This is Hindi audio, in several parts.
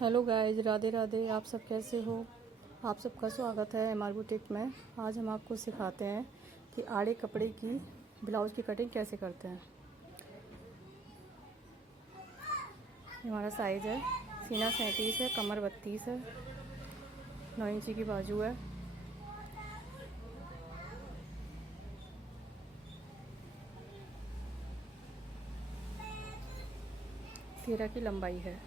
Hello guys, Radhe Radhe. आप सब कैसे हो? आप सबका स्वागत है एमआर बुटीक में। आज हम आपको सिखाते हैं कि आड़े कपड़े की ब्लाउज़ की कटिंग कैसे करते हैं। ये हमारा साइज़ है, सीना 37 है, कमर 32 है, 9 इंची की बाजू है। तेरह की लंबाई है।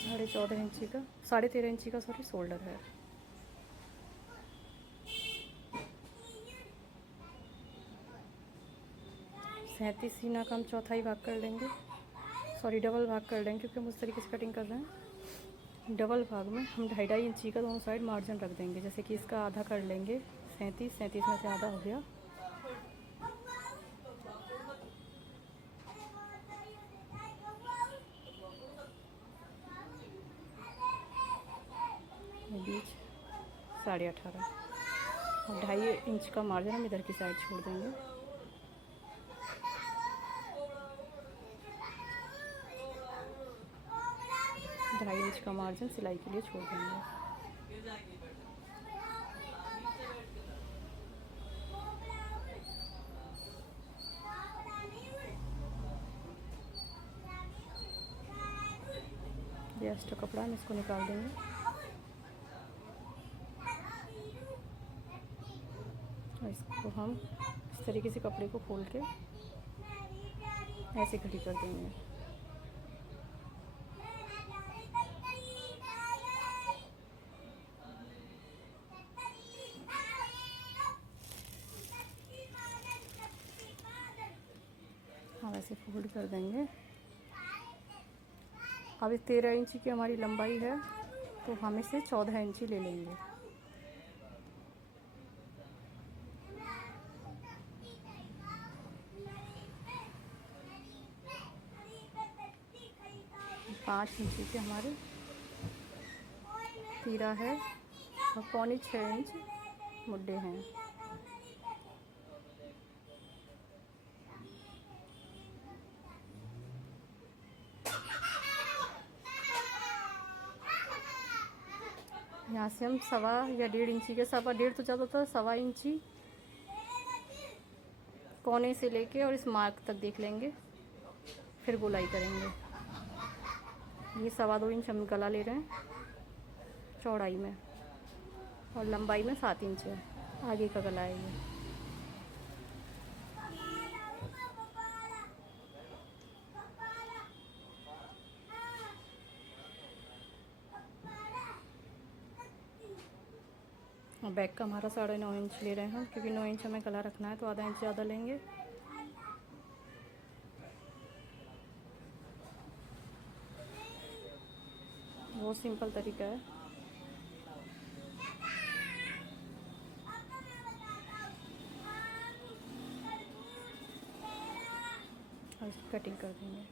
साढ़े 14 इंची का, साढ़े 13 इंची का शोल्डर है। सैंतीस सीना का हम चौथाई भाग कर लेंगे, डबल भाग कर लेंगे, क्योंकि हम उस तरीके से कटिंग कर रहे हैं। डबल भाग में हम 2.5 इंची का दोनों साइड मार्जिन रख देंगे। जैसे कि इसका आधा कर लेंगे, 37 में से आधा हो गया। बीच 18.5 और 2.5 इंच का मार्जिन हम इधर की साइड छोड़ देंगे। ढाई इंच का मार्जिन सिलाई के लिए छोड़ देंगे। ये एक्स्ट्रा कपड़ा हम इसको निकाल देंगे। और इसको हम इस तरीके से कपड़े को खोल के ऐसे खड़ी कर देंगे। हम ऐसे फोल्ड कर देंगे। अब इस 13 इंची की हमारी लंबाई है, तो हम इसे 14 इंची ले लेंगे। पाँच इंची के हमारे तीरा है और 6.25 इंच मुड्डे हैं। यहाँ से हम 1.25 या 1.5 इंची के, 1.5 तो ज़्यादा था, 1.25 इंची कोने से लेके और इस मार्क तक देख लेंगे, फिर गोलाई करेंगे। ये 2.25 इंच हम गला ले रहे हैं चौड़ाई में, और लंबाई में 7 इंच है। आगे का गला है ये। और बैक का हमारा 9.5 इंच ले रहे हैं हम, क्योंकि 9 इंच हमें गला रखना है, तो आधा इंच ज़्यादा लेंगे। बहुत सिंपल तरीका है। और इसकी कटिंग कर देंगे।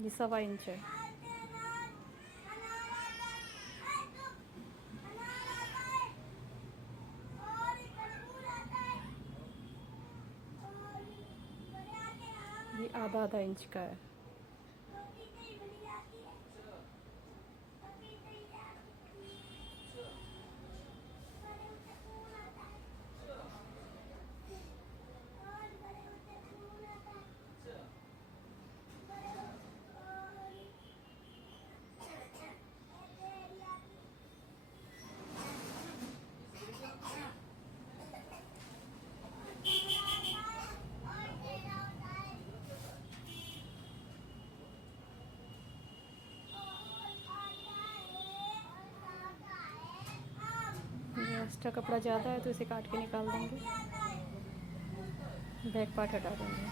ये 1.25 इंच है। ये आधा इंच का है। एक्स्ट्रा कपड़ा ज़्यादा है तो इसे काट के निकाल देंगे। बैक पार्ट हटा देंगे।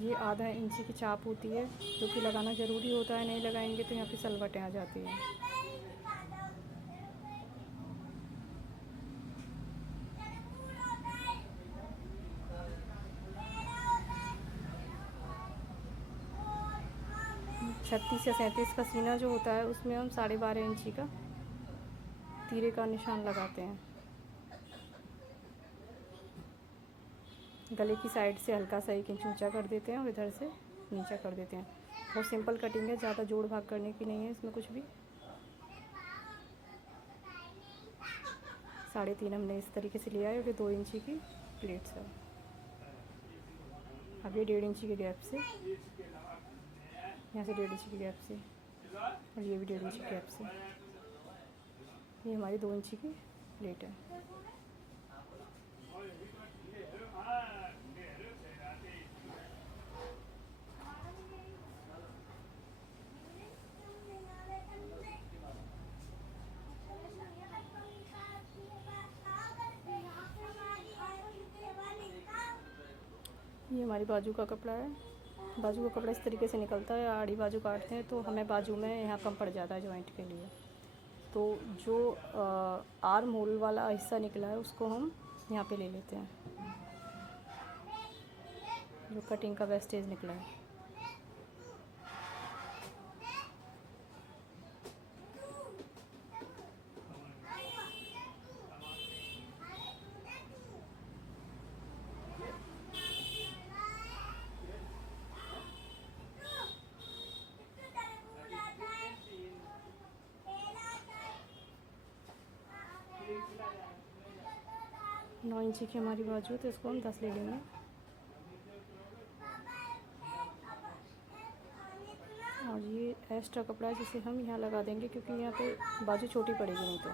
ये आधा इंची की चाप होती है, जो कि लगाना ज़रूरी होता है। नहीं लगाएंगे तो यहाँ पे सलवटें आ जाती हैं। 36 या 37 का सीना जो होता है उसमें हम 12.5 इंची का तीरे का निशान लगाते हैं। गले की साइड से हल्का सा 1 इंच ऊंचा कर देते हैं और इधर से नीचा कर देते हैं। बहुत सिंपल कटिंग है, ज़्यादा जोड़ भाग करने की नहीं है इसमें कुछ भी। 3.5 हमने इस तरीके से लिया है, क्योंकि 2 इंची की प्लेट्स है। अब ये 1.5 इंची के गैप से, यहाँ से 1.5 इंची की गैप से, और ये भी 1.5 इंची गैप से, ये हमारी 2 इंची की प्लेट है। ये हमारी बाजू का कपड़ा है। बाजू का कपड़ा इस तरीके से निकलता है। आड़ी बाजू काटते हैं तो हमें बाजू में यहाँ कम पड़ जाता है जॉइंट के लिए। तो जो आर्म होल वाला हिस्सा निकला है उसको हम यहाँ पे ले लेते हैं, जो कटिंग का वेस्टेज निकला है। नौ इंची की हमारी बाजू, तो इसको हम 10 ले लेंगे। और ये एक्स्ट्रा कपड़ा है जिसे हम यहाँ लगा देंगे, क्योंकि यहाँ पे बाजू छोटी पड़ेगी नहीं तो।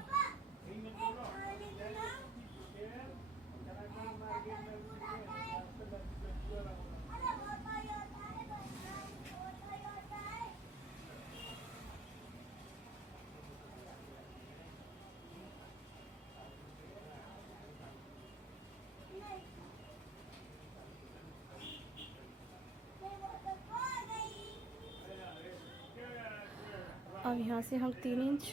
अब यहाँ से हम 3 इंच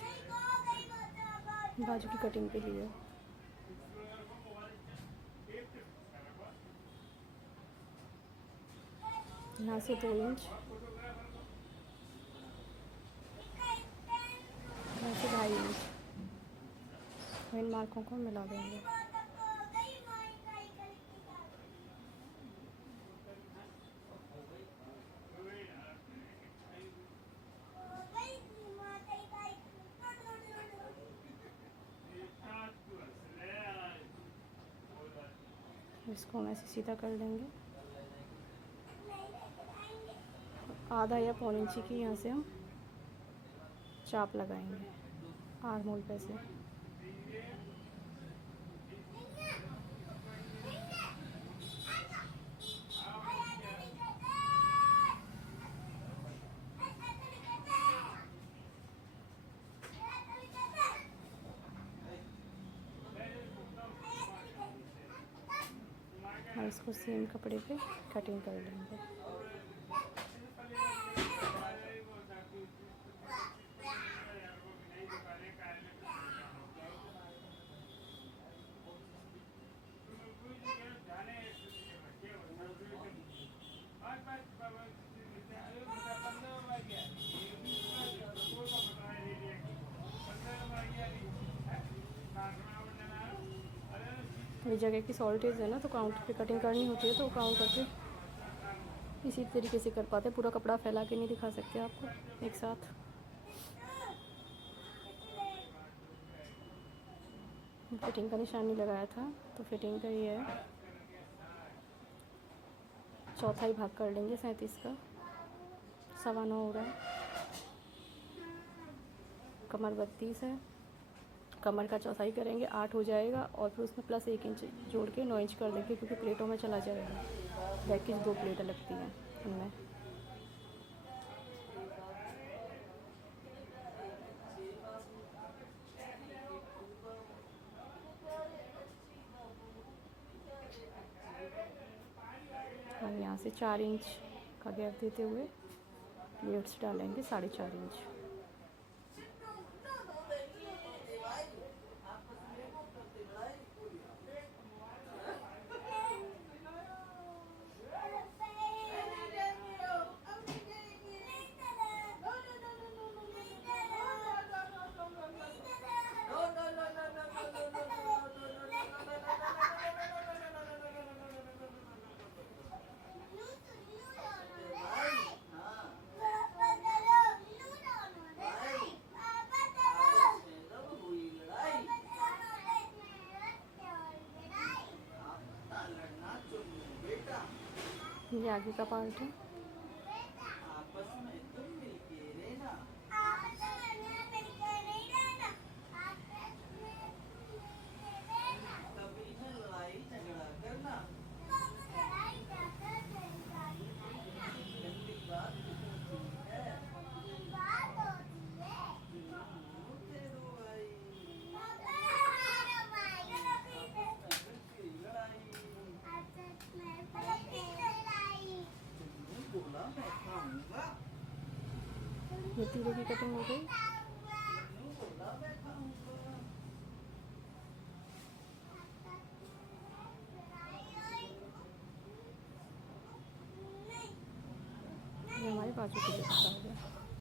बाजू की कटिंग के लिए, यहाँ से 2 इंच, यहाँ से 2.5 इंच, इन मार्कों को मिला देंगे। इसको हम ऐसे सीधा कर लेंगे। आधा या 1.25 इंची की यहाँ से हम चाप लगाएंगे आर्म होल पे से। और इसको सेम कपड़े पे कटिंग कर लेंगे। ये जगह की सॉल्टेज है ना, तो काउंटर पे कटिंग करनी होती है, तो काउंटर पे इसी तरीके से कर पाते हैं। पूरा कपड़ा फैला के नहीं दिखा सकते आपको एक साथ। फिटिंग का निशान नहीं लगाया था, तो फिटिंग का ये है। चौथाई भाग कर लेंगे 37 का, 9.25 हो रहा है। कमर 32 है, कमर का चौथाई करेंगे 8 हो जाएगा, और फिर उसमें प्लस 1 इंच जोड़ के 9 इंच कर देंगे, क्योंकि प्लेटों में चला जाएगा। बैक की 2 प्लेटें लगती हैं उनमें। और यहाँ से 4 इंच का गैप देते हुए प्लेट्स डालेंगे 4.5 इंच। ये आगे का पार्ट है। ये तीरे की कटिंग हो गई। ये हमारे बाजू के लिए हो गया।